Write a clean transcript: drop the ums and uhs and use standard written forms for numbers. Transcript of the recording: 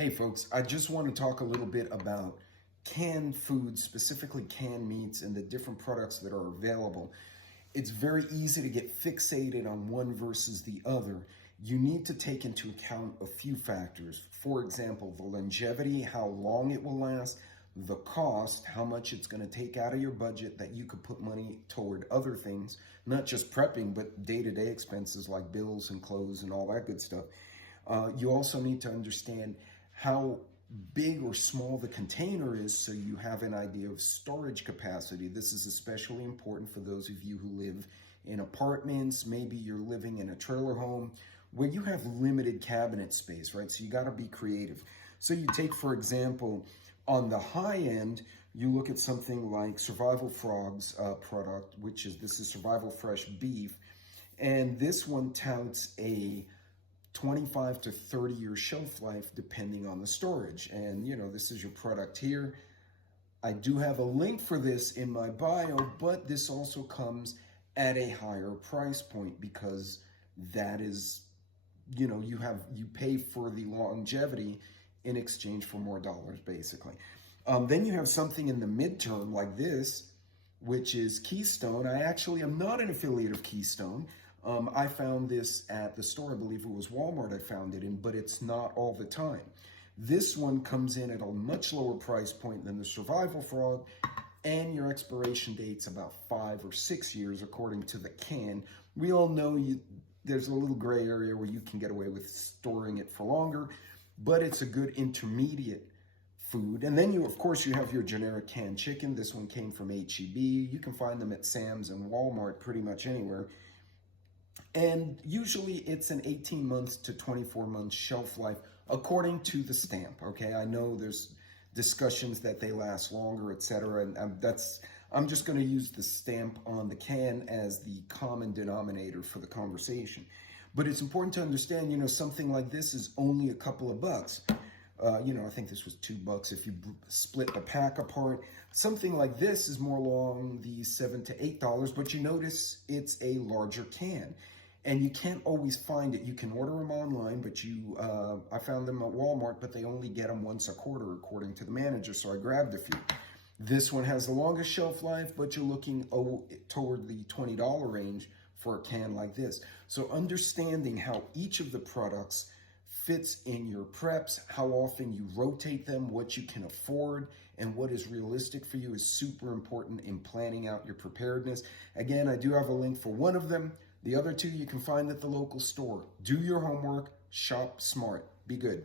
Hey folks, I just want to talk a little bit about canned foods, specifically canned meats and the different products that are available. It's very easy to get fixated on one versus the other. You need to take into account a few factors. For example, the longevity, how long it will last, the cost, how much it's going to take out of your budget that you could put money toward other things, not just prepping, but day-to-day expenses like bills and clothes and all that good stuff. You also need to understand how big or small the container is so you have an idea of storage capacity. This is especially important for those of you who live in apartments. Maybe you're living in a trailer home where you have limited cabinet space, right? So you got to be creative. So you take, for example, on the high end, you look at something like Survival Frog's product, this is Survival Fresh Beef. And this one touts a 25 to 30 year shelf life depending on the storage. And this is your product here. I do have a link for this in my bio, but this also comes at a higher price point because that is, you pay for the longevity in exchange for more dollars, basically. Then you have something in the midterm like this, which is Keystone. I actually am not an affiliate of Keystone. I found this at the store, I believe it was Walmart I found it in, but it's not all the time. This one comes in at a much lower price point than the Survival Frog, and your expiration date's about 5 or 6 years according to the can. We all know there's a little gray area where you can get away with storing it for longer, but it's a good intermediate food. And then of course, you have your generic canned chicken. This one came from H-E-B. You can find them at Sam's and Walmart pretty much anywhere. And usually it's an 18 months to 24 months shelf life, according to the stamp, okay? I know there's discussions that they last longer, etc. And I'm just gonna use the stamp on the can as the common denominator for the conversation. But it's important to understand, something like this is only a couple of bucks. I think this was $2 if you split the pack apart. Something like this is more along the $7 to $8, but you notice it's a larger can. And you can't always find it. You can order them online, but I found them at Walmart, but they only get them once a quarter, according to the manager, so I grabbed a few. This one has the longest shelf life, but you're looking toward the $20 range for a can like this. So understanding how each of the products fits in your preps, how often you rotate them, what you can afford, and what is realistic for you is super important in planning out your preparedness. Again, I do have a link for one of them. The other two you can find at the local store. Do your homework, shop smart, be good.